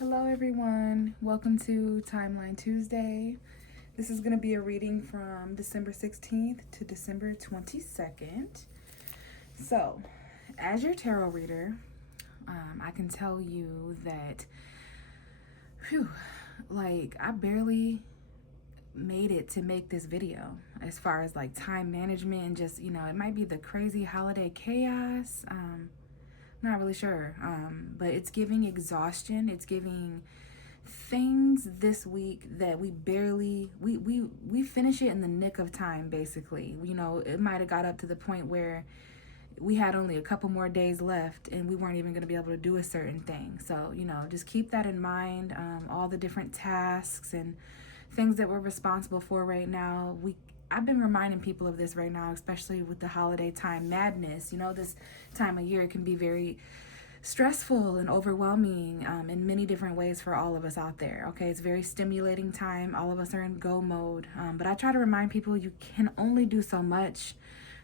Hello everyone, welcome to Timeline Tuesday. This is going to be a reading from December 16th to December 22nd. So, as your tarot reader, I can tell you that, I barely made it to make this video as far as like time management and just, it might be the crazy holiday chaos. Not really sure, but it's giving exhaustion. It's giving things this week that we barely we finish it in the nick of time. Basically, it might have got up to the point where we had only a couple more days left and we weren't even going to be able to do a certain thing. So just keep that in mind. All the different tasks and things that we're responsible for right now, I've been reminding people of this right now, especially with the holiday time madness. This time of year, it can be very stressful and overwhelming in many different ways for all of us out there. Okay, it's very stimulating time. All of us are in go mode. But I try to remind people you can only do so much.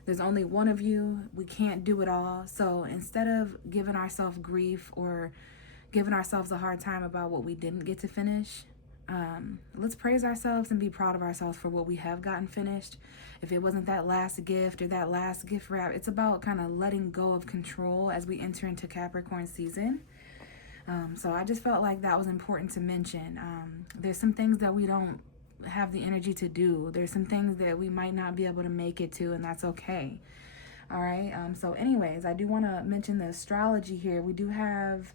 There's only one of you. We can't do it all. So instead of giving ourselves grief or giving ourselves a hard time about what we didn't get to finish, let's praise ourselves and be proud of ourselves for what we have gotten finished. If it wasn't that last gift or that last gift wrap, it's about kind of letting go of control as we enter into Capricorn season. So I just felt like that was important to mention. There's some things that we don't have the energy to do. There's some things that we might not be able to make it to, and that's okay. All right. So anyways, I do want to mention the astrology here. We do have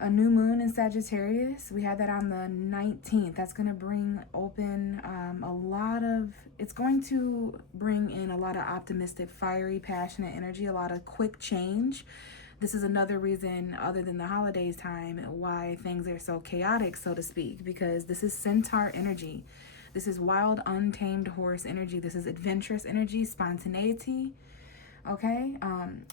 a new moon in Sagittarius. We had that on the 19th. That's going to bring open it's going to bring in a lot of optimistic, fiery, passionate energy, a lot of quick change. This is another reason, other than the holidays time, why things are so chaotic, so to speak, because this is centaur energy. This is wild, untamed horse energy. This is adventurous energy, spontaneity. Okay,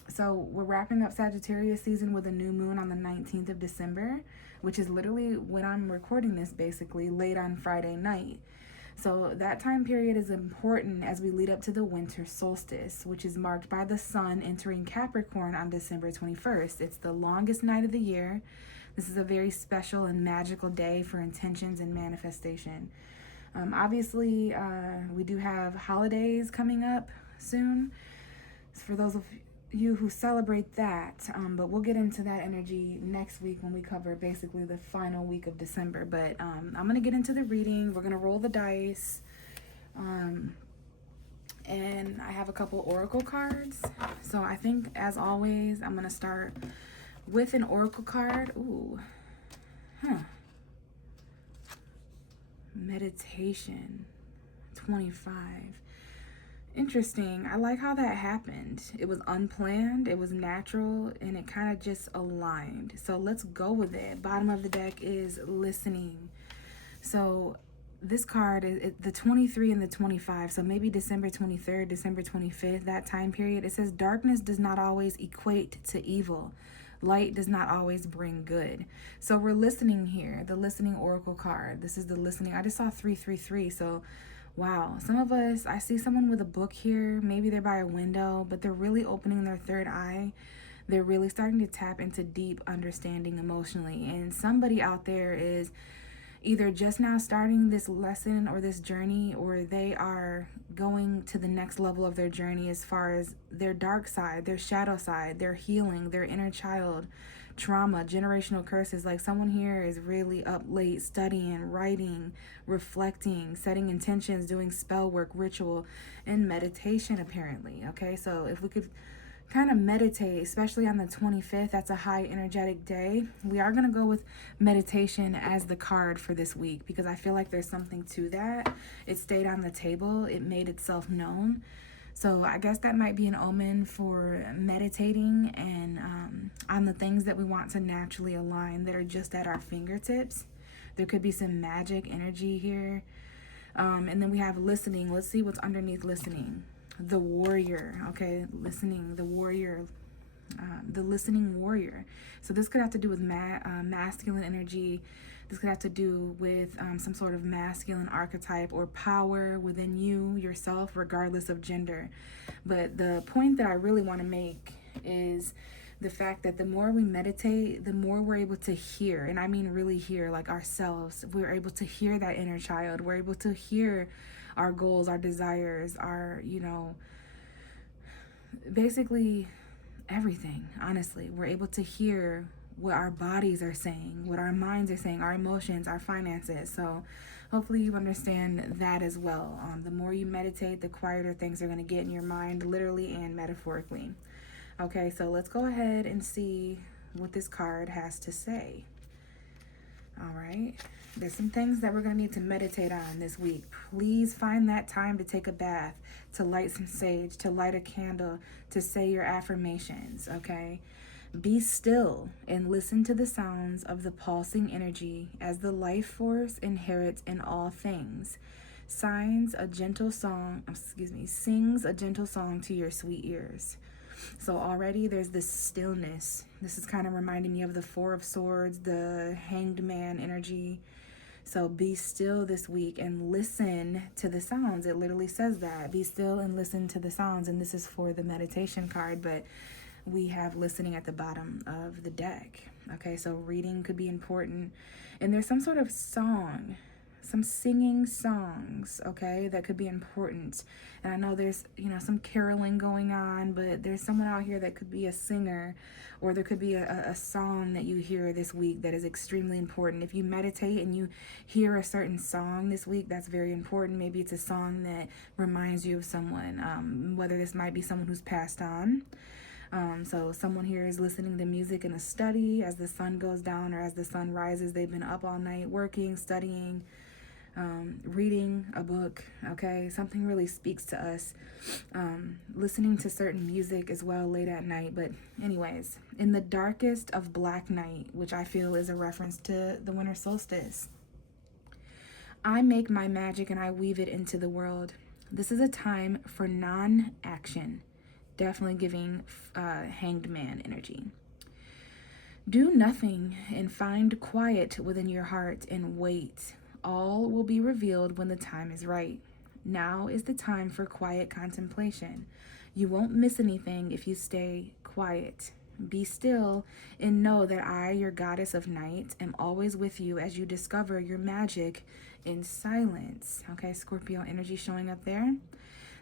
so we're wrapping up Sagittarius season with a new moon on the 19th of December, which is literally when I'm recording this, basically late on Friday night. So that time period is important as we lead up to the winter solstice, which is marked by the sun entering Capricorn on December 21st. It's the longest night of the year. This is a very special and magical day for intentions and manifestation. Obviously, we do have holidays coming up soon for those of you who celebrate that, but we'll get into that energy next week when we cover basically the final week of December. But I'm going to get into the reading. We're going to roll the dice, and I have a couple oracle cards. So I think, as always, I'm going to start with an oracle card. Meditation 25. Interesting. I like how that happened. It was unplanned, it was natural, and it kind of just aligned. So let's go with it. Bottom of the deck is listening. So this card is the 23 and the 25. So maybe December 23rd, December 25th, that time period. It says darkness does not always equate to evil. Light does not always bring good. So we're listening here. The listening oracle card. This is the listening. I just saw 333. So wow, some of us, I see someone with a book here. Maybe they're by a window, but they're really opening their third eye. They're really starting to tap into deep understanding emotionally. And somebody out there is either just now starting this lesson or this journey, or they are going to the next level of their journey as far as their dark side, their shadow side, their healing, their inner child, trauma, generational curses. Like someone here is really up late studying, writing, reflecting, setting intentions, doing spell work, ritual, and meditation apparently. Okay, so if we could kind of meditate, especially on the 25th, that's a high energetic day. We are going to go with meditation as the card for this week because I feel like there's something to that. It stayed on the table, it made itself known. So I guess that might be an omen for meditating and on the things that we want to naturally align that are just at our fingertips. There could be some magic energy here. And then we have listening. Let's see what's underneath listening. The warrior, okay? Listening, the warrior. The listening warrior. So this could have to do with masculine energy. This could have to do with some sort of masculine archetype or power within you, yourself, regardless of gender. But the point that I really want to make is The fact that the more we meditate, the more we're able to hear, and I mean really hear, like ourselves. We're able to hear that inner child. We're able to hear our goals, our desires, our, basically everything. Honestly, we're able to hear what our bodies are saying, what our minds are saying, our emotions, our finances. So hopefully you understand that as well. The more you meditate, the quieter things are going to get in your mind, literally and metaphorically. Okay, so let's go ahead and see what this card has to say. All right, there's some things that we're going to need to meditate on this week. Please find that time to take a bath, to light some sage, to light a candle, to say your affirmations, okay? Be still and listen to the sounds of the pulsing energy as the life force inherits in all things. Sings a gentle song to your sweet ears. So already there's this stillness. This is kind of reminding me of the Four of Swords, the Hanged Man energy. So be still this week and listen to the sounds. It literally says that. Be still and listen to the sounds. And this is for the meditation card, but we have listening at the bottom of the deck. Okay, so reading could be important. And there's some sort of song, some singing songs, okay, that could be important. And I know there's, some caroling going on, but there's someone out here that could be a singer, or there could be a song that you hear this week that is extremely important. If you meditate and you hear a certain song this week, that's very important. Maybe it's a song that reminds you of someone, whether this might be someone who's passed on. So someone here is listening to music in a study as the sun goes down or as the sun rises. They've been up all night working, studying, reading a book, okay? Something really speaks to us. Listening to certain music as well late at night. But anyways, in the darkest of black night, which I feel is a reference to the winter solstice, I make my magic and I weave it into the world. This is a time for non-action. Definitely giving Hanged Man energy. Do nothing and find quiet within your heart and wait. All will be revealed when the time is right. Now is the time for quiet contemplation. You won't miss anything if you stay quiet. Be still and know that I, your goddess of night, am always with you as you discover your magic in silence. Okay, Scorpio energy showing up there.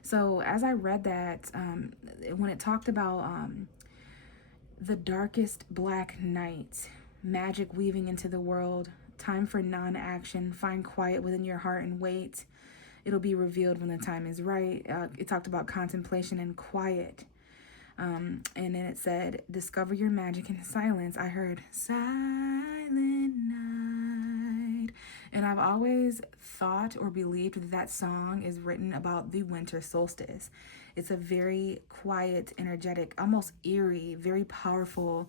So as I read that, when it talked about the darkest black night, magic weaving into the world, time for non-action, find quiet within your heart and wait. It'll be revealed when the time is right. It talked about contemplation and quiet. And then it said, discover your magic in silence. I heard silent night. And I've always thought or believed that song is written about the winter solstice. It's a very quiet, energetic, almost eerie, very powerful,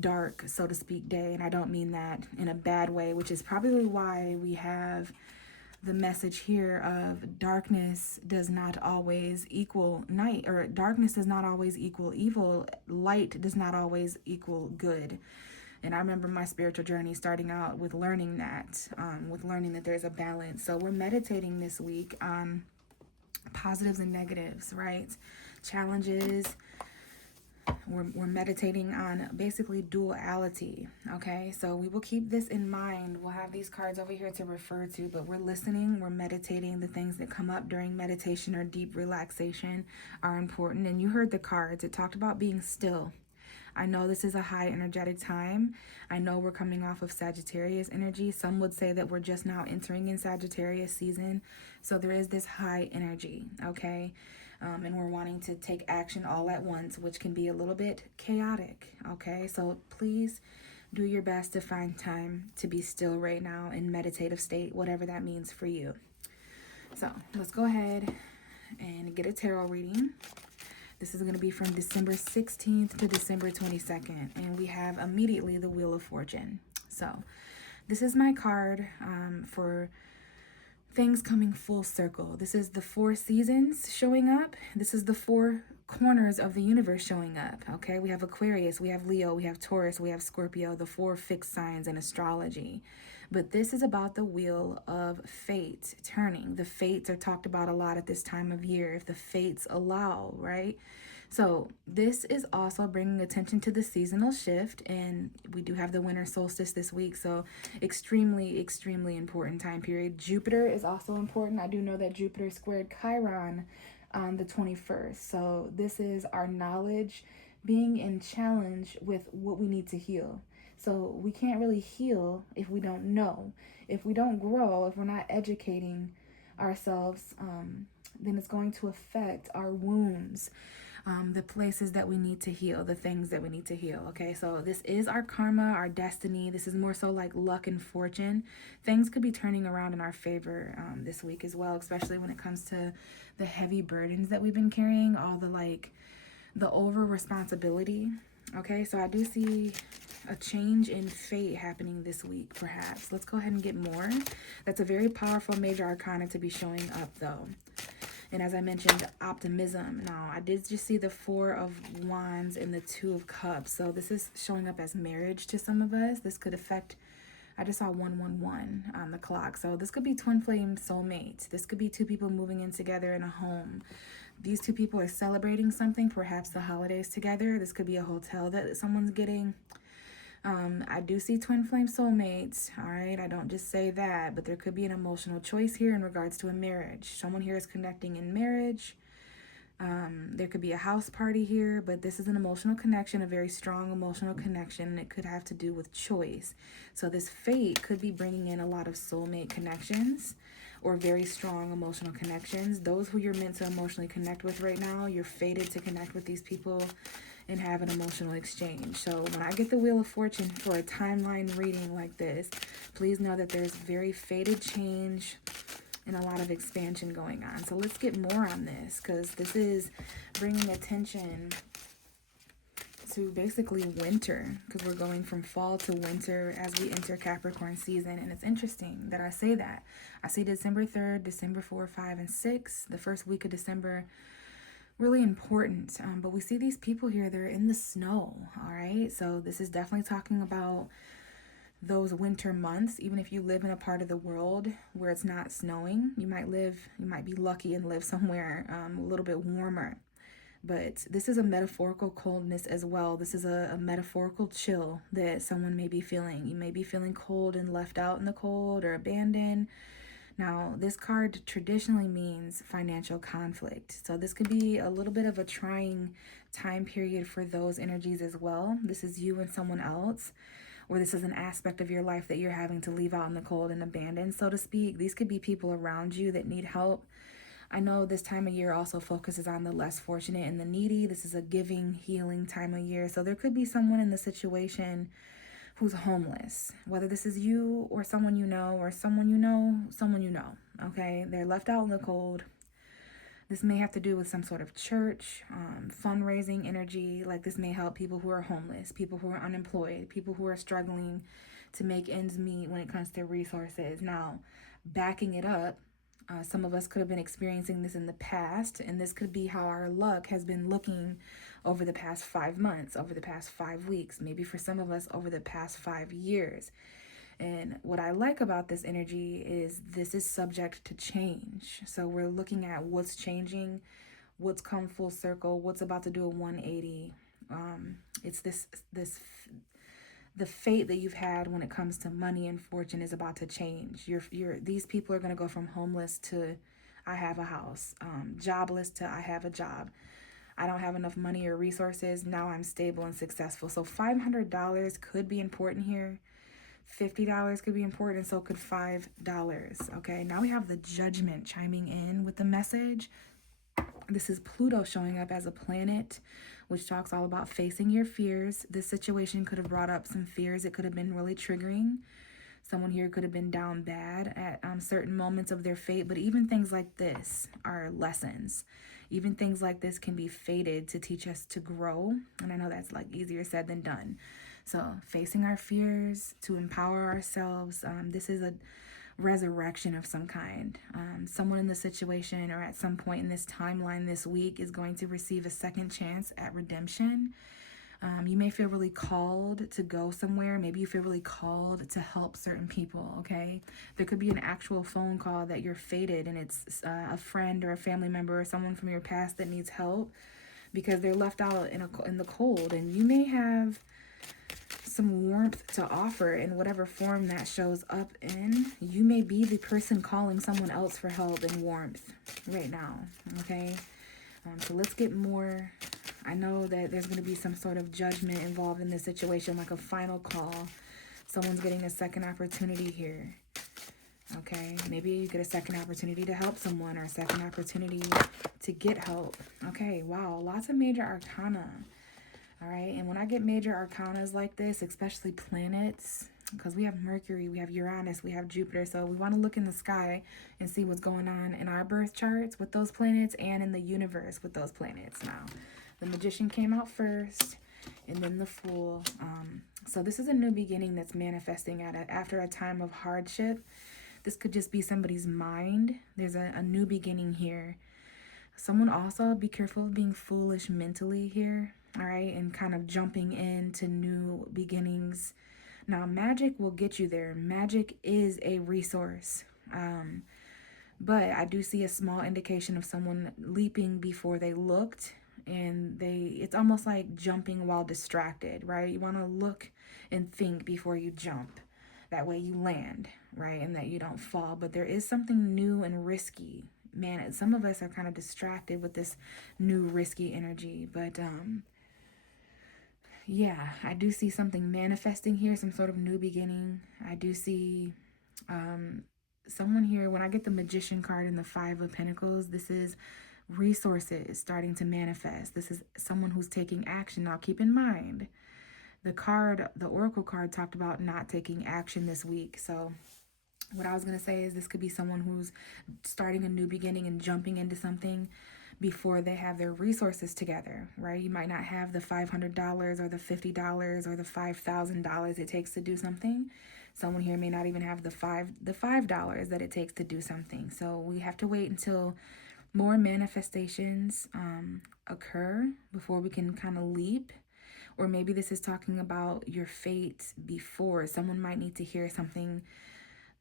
dark, so to speak, day. And I don't mean that in a bad way, which is probably why we have the message here of darkness does not always equal night, or darkness does not always equal evil. Light does not always equal good. And I remember my spiritual journey starting out with learning that, there's a balance. So we're meditating this week on positives and negatives, right? Challenges. We're meditating on basically duality, okay? So we will keep this in mind. We'll have these cards over here to refer to, but we're listening, we're meditating. The things that come up during meditation or deep relaxation are important. And you heard the cards. It talked about being still. I know this is a high energetic time. I know we're coming off of Sagittarius energy. Some would say that we're just now entering in Sagittarius season. So there is this high energy, okay? And we're wanting to take action all at once, which can be a little bit chaotic, okay? So please do your best to find time to be still right now in meditative state, whatever that means for you. So let's go ahead and get a tarot reading. This is going to be from December 16th to December 22nd. And we have immediately the Wheel of Fortune. So this is my card for things coming full circle. This is the 4 seasons showing up. This is the 4 corners of the universe showing up. Okay, we have Aquarius, we have Leo, we have Taurus, we have Scorpio, the 4 fixed signs in astrology. But this is about the wheel of fate turning. The fates are talked about a lot at this time of year, if the fates allow, right? So this is also bringing attention to the seasonal shift, and we do have the winter solstice this week, so extremely important time period. Jupiter is also important. I do know that Jupiter squared Chiron on the 21st, so this is our knowledge being in challenge with what we need to heal. So we can't really heal if we don't know, if we don't grow, if we're not educating ourselves, then it's going to affect our wounds, the places that we need to heal, the things that we need to heal. Okay, so this is our karma, our destiny. This is more so like luck and fortune. Things could be turning around in our favor this week as well, especially when it comes to the heavy burdens that we've been carrying, all the over responsibility. Okay, so I do see a change in fate happening this week, perhaps. Let's go ahead and get more. That's a very powerful major arcana to be showing up, though. And as I mentioned, optimism. Now, I did just see the Four of Wands and the Two of Cups. So this is showing up as marriage to some of us. This could affect, I just saw 111 on the clock. So this could be twin flame soulmates. This could be two people moving in together in a home. These two people are celebrating something, perhaps the holidays together. This could be a hotel that someone's getting. I do see twin flame soulmates, all right? I don't just say that, but there could be an emotional choice here in regards to a marriage. Someone here is connecting in marriage. There could be a house party here, but this is an emotional connection, a very strong emotional connection, and it could have to do with choice. So this fate could be bringing in a lot of soulmate connections or very strong emotional connections. Those who you're meant to emotionally connect with right now, you're fated to connect with these people and have an emotional exchange. So when I get the Wheel of Fortune for a timeline reading like this, please know that there's very fated change and a lot of expansion going on. So let's get more on this, because this is bringing attention to basically winter, because we're going from fall to winter as we enter Capricorn season. And it's interesting that I say that. I see December 3rd, December 4, 5, and 6, the first week of December, really important. But we see these people here, they're in the snow, all right? So this is definitely talking about those winter months. Even if you live in a part of the world where it's not snowing, you might be lucky and live somewhere a little bit warmer. But this is a metaphorical coldness as well. This is a metaphorical chill that someone may be feeling. You may be feeling cold and left out in the cold or abandoned. Now, this card traditionally means financial conflict. So this could be a little bit of a trying time period for those energies as well. This is you and someone else, or this is an aspect of your life that you're having to leave out in the cold and abandon, so to speak. These could be people around you that need help. I know this time of year also focuses on the less fortunate and the needy. This is a giving, healing time of year. So there could be someone in the situation who's homeless, whether this is you or someone you know, okay? They're left out in the cold. This may have to do with some sort of church, fundraising energy. Like this may help people who are homeless, people who are unemployed, people who are struggling to make ends meet when it comes to resources. Now, backing it up, some of us could have been experiencing this in the past, and this could be how our luck has been looking over the past 5 months, over the past 5 weeks, maybe for some of us over the past 5 years. And what I like about this energy is this is subject to change. So we're looking at what's changing, what's come full circle, what's about to do a 180. It's the fate that you've had when it comes to money and fortune is about to change. These people are going to go from homeless to I have a house, jobless to I have a job. I don't have enough money or resources. Now I'm stable and successful. So $500 could be important here. $50 could be important, and so could $5. Okay, now we have the Judgment chiming in with the message. This is Pluto showing up as a planet, which talks all about facing your fears. This situation could have brought up some fears. It could have been really triggering. Someone here could have been down bad at certain moments of their fate, but even things like this are lessons. Even things like this can be fated to teach us to grow. And I know that's like easier said than done. So facing our fears, to empower ourselves. This is a resurrection of some kind. Someone in the situation or at some point in this timeline this week is going to receive a second chance at redemption. You may feel really called to go somewhere. Maybe you feel really called to help certain people, okay? There could be an actual phone call that you're fated, and it's a friend or a family member or someone from your past that needs help. because they're left out in the cold, and you may have some warmth to offer in whatever form that shows up in. You may be the person calling someone else for help and warmth right now, okay? So let's get more. I know that there's going to be some sort of judgment involved in this situation, like a final call. Someone's getting a second opportunity here, okay? Maybe you get a second opportunity to help someone, or a second opportunity to get help. Okay, wow, lots of major arcana. All right, and when I get major arcanas like this, especially planets, because we have Mercury, we have Uranus, we have Jupiter, so we want to look in the sky and see what's going on in our birth charts with those planets and in the universe with those planets. Now, the Magician came out first, and then the Fool. So this is a new beginning that's manifesting after a time of hardship. This could just be somebody's mind. There's a new beginning here. Someone also, be careful of being foolish mentally here, all right, and kind of jumping into new beginnings. Now, magic will get you there. Magic is a resource, but I do see a small indication of someone leaping before they looked, and it's almost like jumping while distracted, right? You want to look and think before you jump. That way you land, right, and that you don't fall. But there is something new and risky. Man, some of us are kind of distracted with this new risky energy, but yeah, I do see something manifesting here, some sort of new beginning. I do see someone here. When I get the Magician card and the Five of Pentacles, this is resources starting to manifest. This is someone who's taking action. Now, keep in mind, the Oracle card talked about not taking action this week. So what I was going to say is this could be someone who's starting a new beginning and jumping into something before they have their resources together, right? You might not have the $500 or the $50 or the $5,000 it takes to do something. Someone here may not even have the $5 that it takes to do something. So we have to wait until more manifestations occur before we can kind of leap. Or maybe this is talking about your fate before. Someone might need to hear something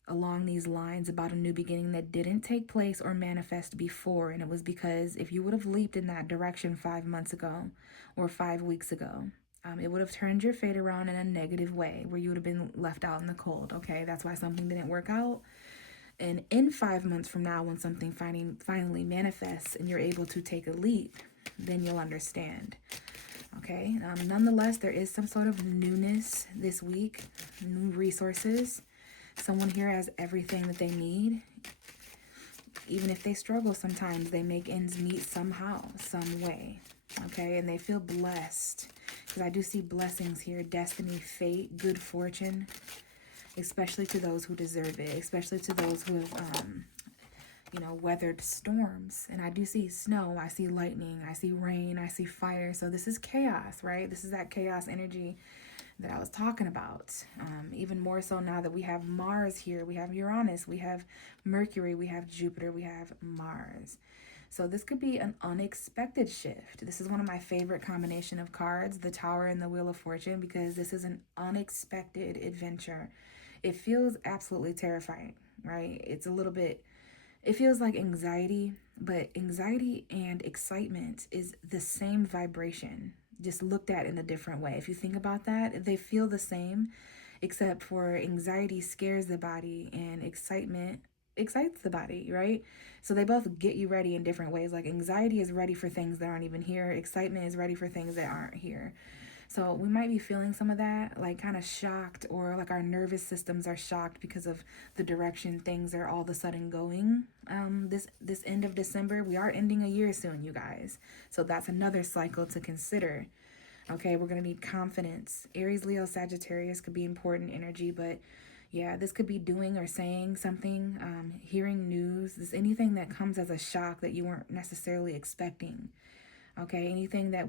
along these lines about a new beginning that didn't take place or manifest before. And it was because if you would have leaped in that direction 5 months ago or 5 weeks ago, it would have turned your fate around in a negative way where you would have been left out in the cold. Okay, that's why something didn't work out. And in 5 months from now, when something finally manifests and you're able to take a leap, then you'll understand. Okay, nonetheless, there is some sort of newness this week, new resources. Someone here has everything that they need. Even if they struggle sometimes, they make ends meet somehow, some way. Okay, and they feel blessed. Because I do see blessings here, destiny, fate, good fortune. Especially to those who deserve it. Especially to those who have, weathered storms. And I do see snow, I see lightning, I see rain, I see fire. So this is chaos, right? This is that chaos energy that I was talking about. Even more so now that we have Mars here, we have Uranus, we have Mercury, we have Jupiter, we have Mars. So this could be an unexpected shift. This is one of my favorite combination of cards, the Tower and the Wheel of Fortune, because this is an unexpected adventure. It feels absolutely terrifying, right? It feels like anxiety, but anxiety and excitement is the same vibration, just looked at in a different way. If you think about that, they feel the same, except for anxiety scares the body and excitement excites the body, right? So they both get you ready in different ways. Like anxiety is ready for things that aren't even here. Excitement is ready for things that aren't here. So we might be feeling some of that, like kind of shocked, or like our nervous systems are shocked because of the direction things are all of a sudden going. This end of December, we are ending a year soon, you guys. So that's another cycle to consider. Okay, we're going to need confidence. Aries, Leo, Sagittarius could be important energy, but yeah, this could be doing or saying something, hearing news. This anything that comes as a shock that you weren't necessarily expecting. Okay, anything that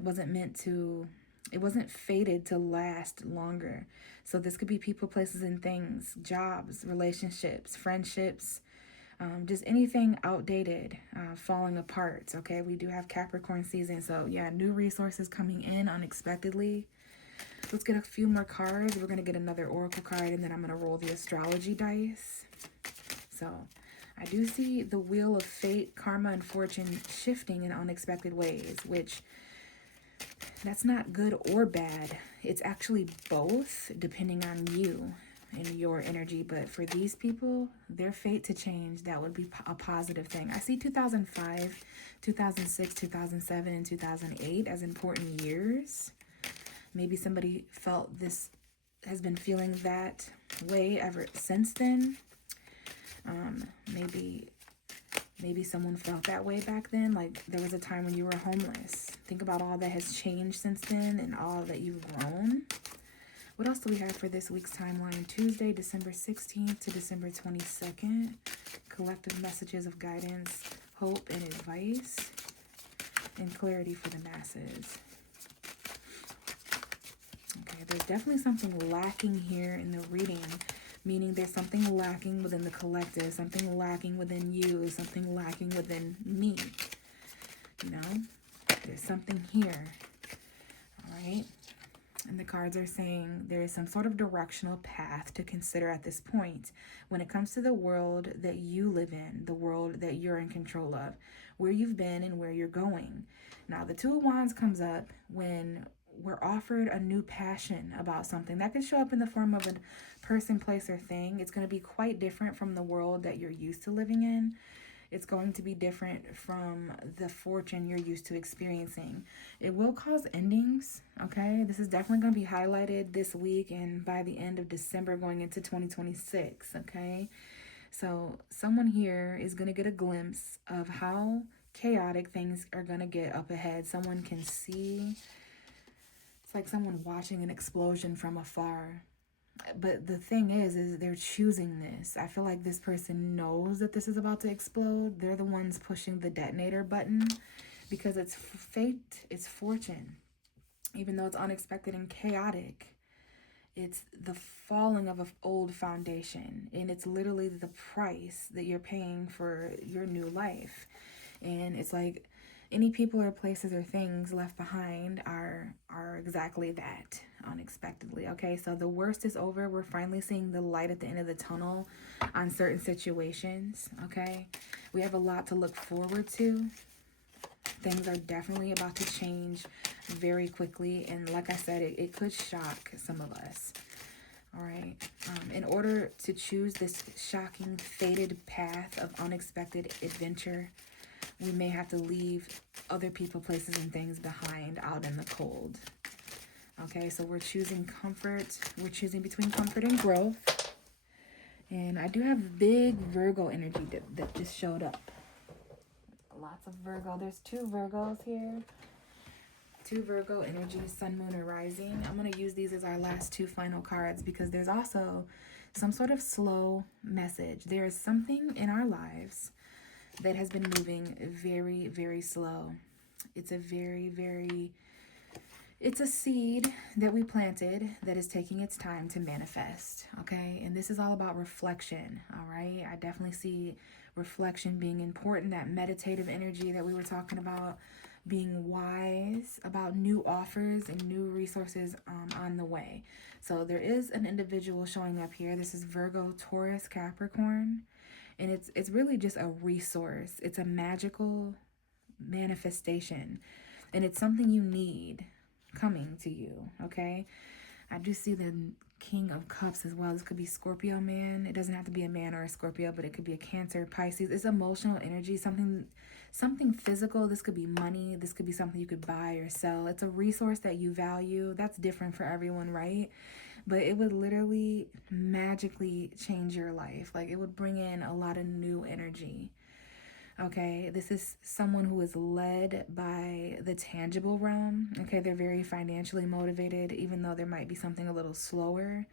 it wasn't fated to last longer. So this could be people, places, and things, jobs, relationships, friendships, just anything outdated, falling apart. Okay, we do have Capricorn season. So yeah, new resources coming in unexpectedly. Let's get a few more cards. We're going to get another Oracle card, and then I'm going to roll the astrology dice. So I do see the Wheel of Fate, Karma, and Fortune shifting in unexpected ways, which That's not good or bad. It's actually both, depending on you and your energy. But for these people, their fate to change, that would be a positive thing. I see 2005, 2006, 2007, and 2008 as important years. Maybe somebody felt this, has been feeling that way ever since then. Maybe someone felt that way back then. Like there was a time when you were homeless. Think about all that has changed since then and all that you've grown. What else do we have for this week's timeline? Tuesday, December 16th to December 22nd. Collective messages of guidance, hope, and advice, and clarity for the masses. Okay, there's definitely something lacking here in the reading, meaning there's something lacking within the collective, something lacking within you, something lacking within me. You know, there's something here. All right. And the cards are saying there is some sort of directional path to consider at this point when it comes to the world that you live in, the world that you're in control of, where you've been and where you're going. Now, the Two of Wands comes up when we're offered a new passion about something. That could show up in the form of a person, place, or thing. It's going to be quite different from the world that you're used to living in. It's going to be different from the fortune you're used to experiencing. It will cause endings, okay? This is definitely going to be highlighted this week and by the end of December going into 2026, okay? So someone here is going to get a glimpse of how chaotic things are going to get up ahead. Someone can see. It's like someone watching an explosion from afar. But the thing is they're choosing this. I feel like this person knows that this is about to explode. They're the ones pushing the detonator button because it's fate, it's fortune. Even though it's unexpected and chaotic, it's the falling of an old foundation. And it's literally the price that you're paying for your new life. And it's like any people or places or things left behind are exactly that, unexpectedly. Okay, so the worst is over. We're finally seeing the light at the end of the tunnel on certain situations. Okay, we have a lot to look forward to. Things are definitely about to change very quickly, and like I said, it could shock some of us. All right, in order to choose this shocking, fated path of unexpected adventure, we may have to leave other people, places, and things behind out in the cold. Okay, so we're choosing comfort. We're choosing between comfort and growth. And I do have big Virgo energy that just showed up. Lots of Virgo. There's two Virgos here. Two Virgo energies, Sun, Moon, or Rising. I'm going to use these as our last two final cards because there's also some sort of slow message. There is something in our lives that has been moving very, very slow. It's a it's a seed that we planted that is taking its time to manifest, okay? And this is all about reflection, all right? I definitely see reflection being important, that meditative energy that we were talking about, being wise about new offers and new resources on the way. So there is an individual showing up here. This is Virgo, Taurus, Capricorn. And it's really just a resource. It's a magical manifestation. And it's something you need coming to you, okay? I do see the King of Cups as well. This could be Scorpio man. It doesn't have to be a man or a Scorpio, but it could be a Cancer, Pisces. It's emotional energy, something physical. This could be money. This could be something you could buy or sell. It's a resource that you value. That's different for everyone, right? But it would literally magically change your life. Like it would bring in a lot of new energy. Okay, this is someone who is led by the tangible realm. Okay, they're very financially motivated, even though there might be something a little slower.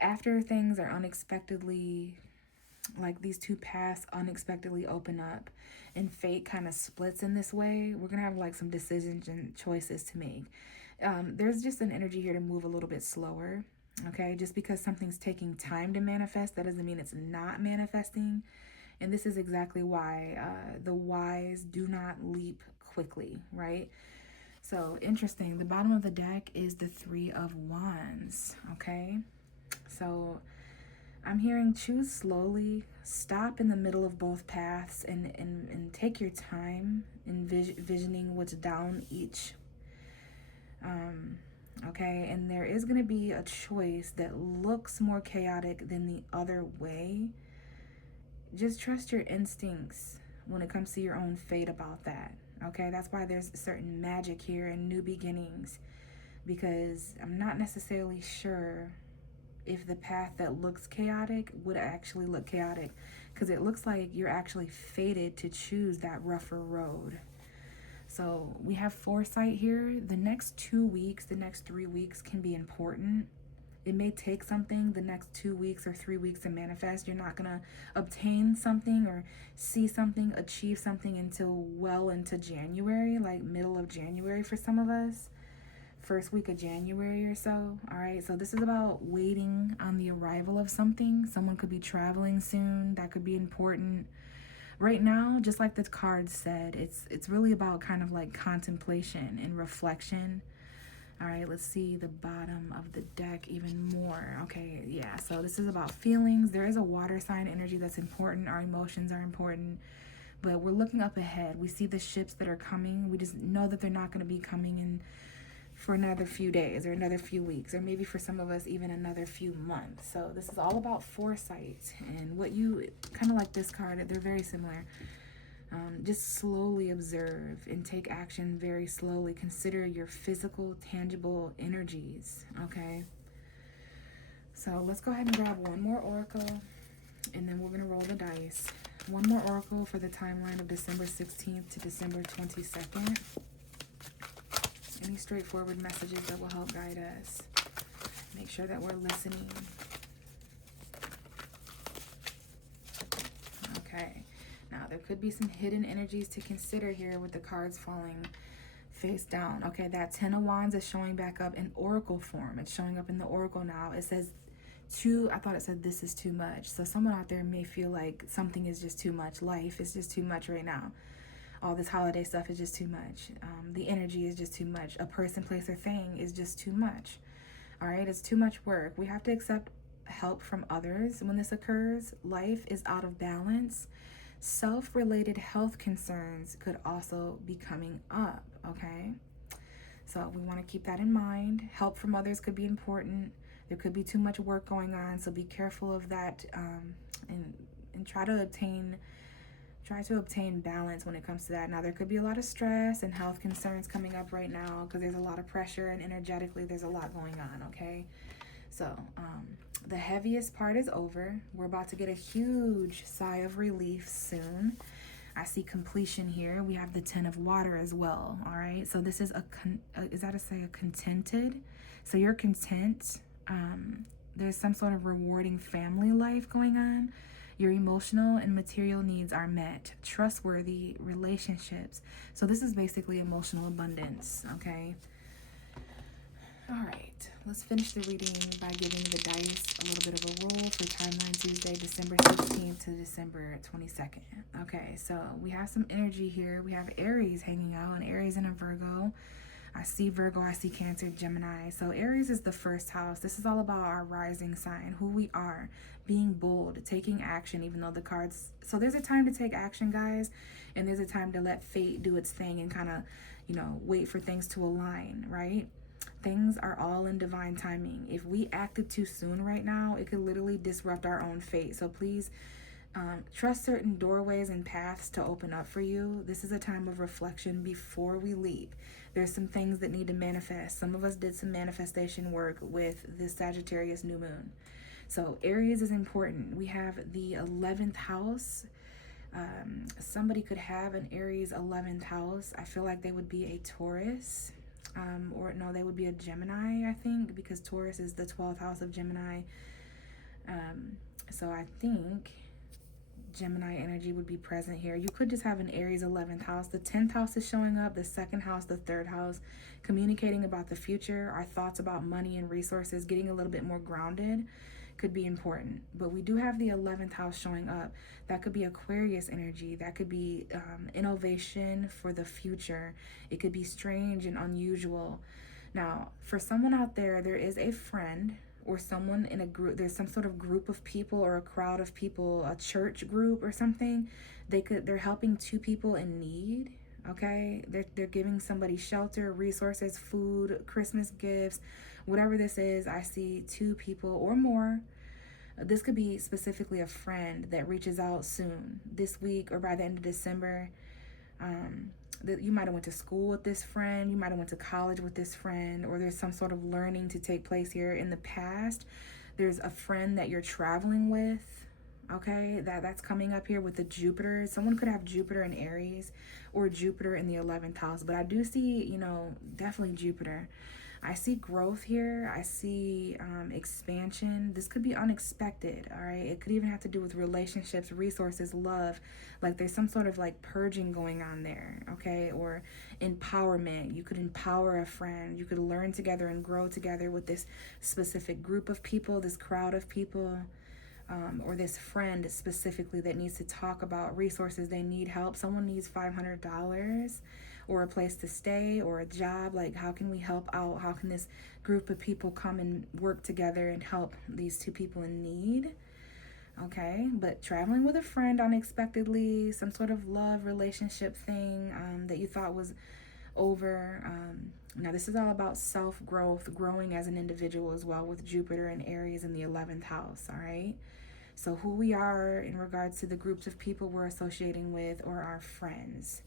After things are unexpectedly, like these two paths unexpectedly open up and fate kind of splits in this way, we're going to have like some decisions and choices to make. There's just an energy here to move a little bit slower. Okay, just because something's taking time to manifest, that doesn't mean it's not manifesting. And this is exactly why the wise do not leap quickly, right? So interesting. The bottom of the deck is the Three of Wands, okay? So I'm hearing choose slowly, stop in the middle of both paths, and take your time envisioning what's down each Okay, and there is going to be a choice that looks more chaotic than the other way. Just trust your instincts when it comes to your own fate about that. Okay, that's why there's certain magic here and new beginnings, because I'm not necessarily sure if the path that looks chaotic would actually look chaotic, because it looks like you're actually fated to choose that rougher road. So we have foresight here. The next 2 weeks, the next 3 weeks can be important. It may take something the next 2 weeks or 3 weeks to manifest. You're not going to obtain something or see something, achieve something until well into January, like middle of January for some of us, first week of January or so. All right, so this is about waiting on the arrival of something. Someone could be traveling soon. That could be important. Right now, just like the card said, it's really about kind of like contemplation and reflection. All right, let's see the bottom of the deck even more. Okay, yeah, so this is about feelings. There is a water sign energy that's important. Our emotions are important, but we're looking up ahead. We see the ships that are coming. We just know that they're not going to be coming in for another few days or another few weeks, or maybe for some of us even another few months. So this is all about foresight, and what you kind of like this card, they're very similar. Just slowly observe and take action very slowly. Consider your physical, tangible energies, okay? So let's go ahead and grab one more oracle, and then we're going to roll the dice. One more oracle for the timeline of December 16th to December 22nd. Any straightforward messages that will help guide us. Make sure that we're listening. Okay. Now, there could be some hidden energies to consider here with the cards falling face down. Okay, that Ten of Wands is showing back up in oracle form. It's showing up in the oracle now. It says I thought it said this is too much. So someone out there may feel like something is just too much. Life is just too much right now. All this holiday stuff is just too much. The energy is just too much. A person, place, or thing is just too much. All right, it's too much work. We have to accept help from others when this occurs. Life is out of balance. Self-related health concerns could also be coming up, okay? So we want to keep that in mind. Help from others could be important. There could be too much work going on, so be careful of that, and try to obtain balance when it comes to that. Now, there could be a lot of stress and health concerns coming up right now because there's a lot of pressure, and energetically there's a lot going on, okay? So the heaviest part is over. We're about to get a huge sigh of relief soon. I see completion here. We have the Ten of Water as well, all right? So this is a contented? So you're content. There's some sort of rewarding family life going on. Your emotional and material needs are met. Trustworthy relationships. So this is basically emotional abundance, okay? All right, let's finish the reading by giving the dice a little bit of a roll for timeline Tuesday, December 16th to December 22nd. Okay, so we have some energy here. We have Aries hanging out, and Aries in a Virgo. I see Virgo, I see Cancer, Gemini. So Aries is the first house. This is all about our rising sign, who we are, being bold, taking action, even though the cards... So there's a time to take action, guys, and there's a time to let fate do its thing and kind of, wait for things to align, right? Things are all in divine timing. If we acted too soon right now, it could literally disrupt our own fate. So please trust certain doorways and paths to open up for you. This is a time of reflection before we leap. There's some things that need to manifest. Some of us did some manifestation work with this Sagittarius new moon. So Aries is important. We have the 11th house. Somebody could have an Aries 11th house. I feel like they would be a Taurus. Or no, they would be a Gemini, I think, because Taurus is the 12th house of Gemini. So I think Gemini energy would be present here. You could just have an Aries 11th house. The 10th house is showing up, the 2nd house, the 3rd house, communicating about the future, our thoughts about money and resources, getting a little bit more grounded could be important. But we do have the 11th house showing up. That could be Aquarius energy. That could be innovation for the future. It could be strange and unusual. Now, for someone out there, there is a friend or someone in a group. There's some sort of group of people or a crowd of people, a church group or something. They're helping two people in need, Okay, they're giving somebody shelter, resources, food, Christmas gifts, whatever this is. I see 2 people or more. This could be specifically a friend that reaches out soon, this week or by the end of December. That you might have went to school with this friend, you might have went to college with this friend, or there's some sort of learning to take place here in the past. There's a friend that you're traveling with. Okay, that's coming up here with the Jupiter. Someone could have Jupiter in Aries or Jupiter in the 11th house, but I do see, definitely Jupiter. I see growth here. I see expansion. This could be unexpected, all right? It could even have to do with relationships, resources, love. Like there's some sort of like purging going on there, okay? Or empowerment. You could empower a friend. You could learn together and grow together with this specific group of people, this crowd of people. Or this friend specifically that needs to talk about resources. They need help. Someone needs $500 or a place to stay or a job. Like, how can we help out? How can this group of people come and work together and help these 2 people in need? Okay, but traveling with a friend unexpectedly, some sort of love relationship thing that you thought was over. Now, this is all about self-growth, growing as an individual as well, with Jupiter and Aries in the 11th house, all right? So who we are in regards to the groups of people we're associating with or our friends.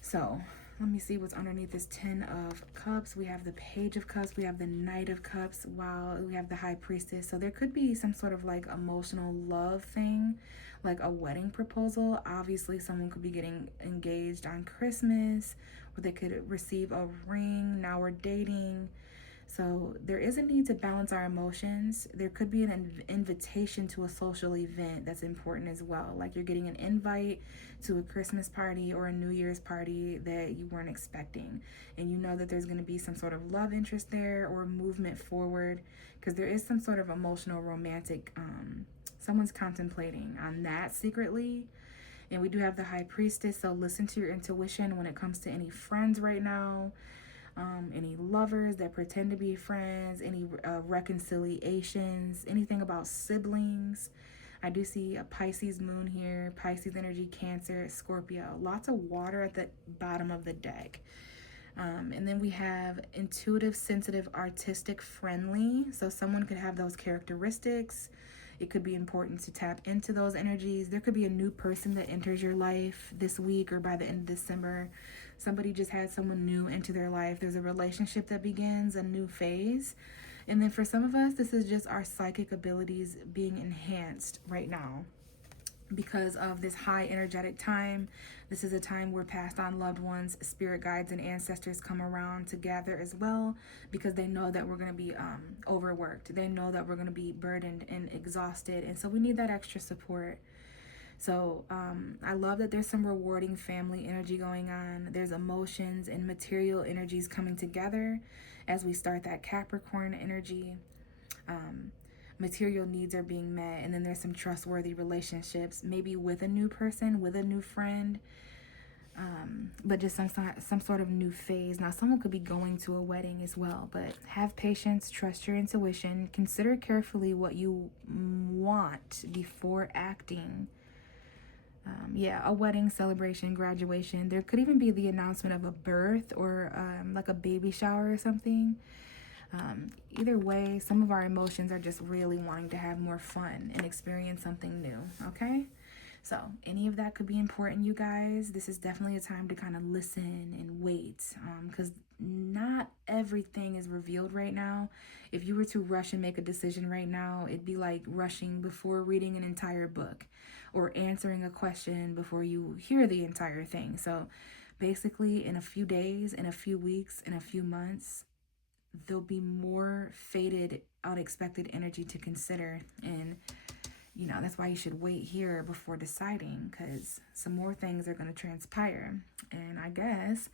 So let me see what's underneath this 10 of Cups. We have the Page of Cups. We have the Knight of Cups. Wow, we have the High Priestess. So there could be some sort of like emotional love thing, like a wedding proposal. Obviously, someone could be getting engaged on Christmas, or they could receive a ring. Now we're dating. So there is a need to balance our emotions. There could be an invitation to a social event that's important as well. Like you're getting an invite to a Christmas party or a New Year's party that you weren't expecting. And you know that there's going to be some sort of love interest there or movement forward, because there is some sort of emotional, romantic, someone's contemplating on that secretly. And we do have the High Priestess. So listen to your intuition when it comes to any friends right now. Any lovers that pretend to be friends, any reconciliations, anything about siblings. I do see a Pisces moon here, Pisces energy, Cancer, Scorpio. Lots of water at the bottom of the deck. And then we have intuitive, sensitive, artistic, friendly. So someone could have those characteristics. It could be important to tap into those energies. There could be a new person that enters your life this week or by the end of December. Somebody just had someone new into their life. There's a relationship that begins, a new phase. And then for some of us, this is just our psychic abilities being enhanced right now because of this high energetic time. This is a time where passed on loved ones, spirit guides, and ancestors come around to gather as well, because they know that we're going to be overworked. They know that we're going to be burdened and exhausted. And so we need that extra support. So I love that there's some rewarding family energy going on. There's emotions and material energies coming together as we start that Capricorn energy. Material needs are being met, and then there's some trustworthy relationships, maybe with a new person, with a new friend, but just some sort of new phase. Now, someone could be going to a wedding as well, but have patience, trust your intuition, consider carefully what you want before acting. A wedding, celebration, graduation. There could even be the announcement of a birth or like a baby shower or something. Either way, some of our emotions are just really wanting to have more fun and experience something new, okay? So any of that could be important, you guys. This is definitely a time to kind of listen and wait, because not everything is revealed right now. If you were to rush and make a decision right now, it'd be like rushing before reading an entire book or answering a question before you hear the entire thing. So basically, in a few days, in a few weeks, in a few months, there'll be more fated, unexpected energy to consider. And that's why you should wait here before deciding, because some more things are going to transpire. And I guess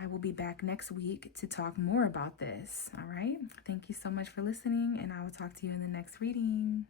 I will be back next week to talk more about this. All right. Thank you so much for listening, and I will talk to you in the next reading.